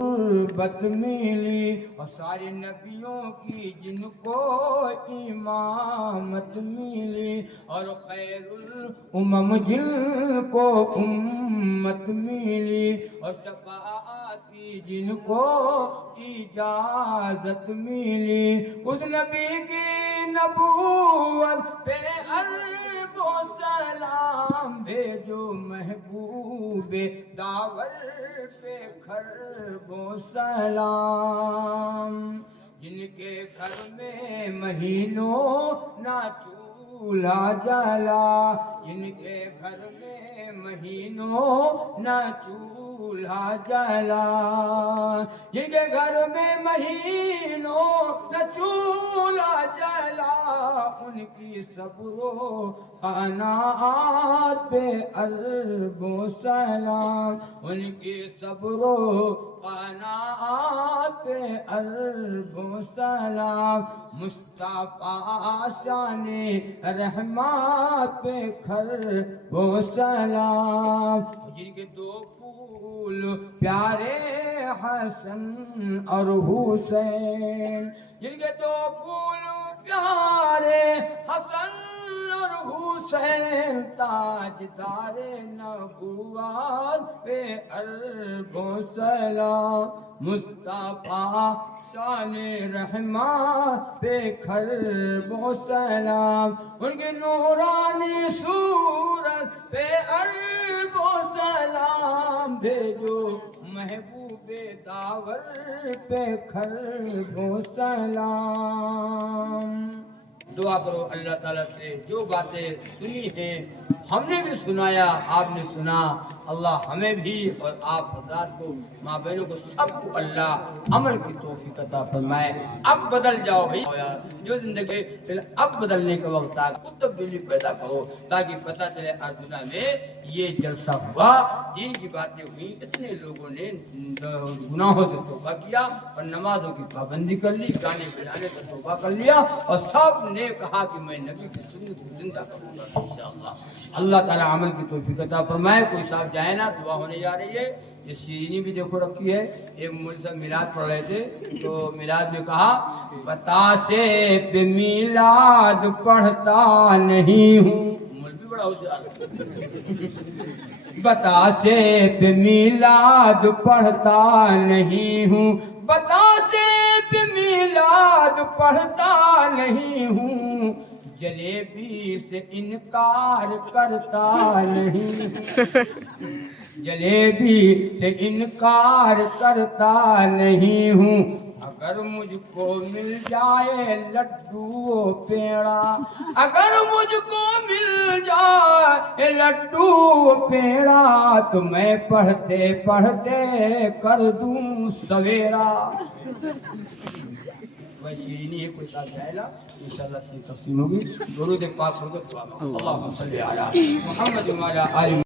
قربت ملی اور سارے نبیوں کی جن کو امامت ملی اور خیر الامم جن کو امت ملی اور شفاعت کی جن کو اجازت ملی اس نبی کی نبوت پہ عرض و سلام بھیجو محبوب داور پہ خرب و سلام جن کے گھر میں مہینوں نہ چولہا جلا جن کے گھر میں مہینوں نہ چولہا جلا جن کے گھر میں مہینوں نہ چولہا جلا ان کی صبر و قناعت پہ عرض و سلام ان کی صبر و قناعت پہ عرض و سلام مصطفیٰ شان رحمت پہ خرب و سلام جن کے دو پھول پیارے حسن اور حسین جن کے دو پھول پیارے حسن اور حسین تاجدار نبوت پہ عرض و سلام مصطفیٰ شان رحمت پہ خرب و سلام ان کے نورانی صورت پہ عرض و سلام بھیجو محبوب داور پہ خرب و سلام دعا کرو اللہ تعالیٰ سے جو باتیں سنی ہیں ہم نے بھی سنایا آپ نے سنا اللہ ہمیں بھی اور آپ حضرات کو ماں بہنوں کو سب کو اللہ عمل کی توفیق عطا فرمائے اب بدل جاؤ بھائی جو زندگی اب بدلنے کا وقت آ خود تبدیلی پیدا کرو تاکہ پتہ چلے ہر دنیا میں یہ جلسہ ہوا دین کی باتیں ہوئی اتنے لوگوں نے گناہوں سے توبہ کیا اور نمازوں کی پابندی کر لی گانے بجانے سے توبہ کر لیا اور سب نے کہا کہ میں نبی کی سنت کو زندہ کروں گا انشاءاللہ اللہ تعالیٰ عمل کی توفیق عطا فرمائے کوئی صاحب جائے نا دعا ہونے جا رہی ہے یہ شیرینی بھی دیکھو رکھی ہے ایک مولوی صاحب میلاد پڑھ رہے تھے تو میلاد میں کہا بتاسے پہ میلاد پڑھتا نہیں ہوں مولوی بڑا ہوشیار بتاسے پہ میلاد پڑھتا نہیں ہوں بتاسے پہ میلاد پڑھتا نہیں ہوں جلیبی سے انکار کرتا نہیں جلیبی سے انکار کرتا نہیں ہوں اگر مجھ کو مل جائے لڈو پیڑا اگر مجھ کو مل جائے لڈو پیڑا تو میں پڑھتے پڑھتے کر دوں سویرا وہ شیرینی ہے کوئی ساتھ جائے گا انشاءاللہ سے تقسیم ہوگی درود پاک ہو گئے اللہم صلی علی محمد و علی آل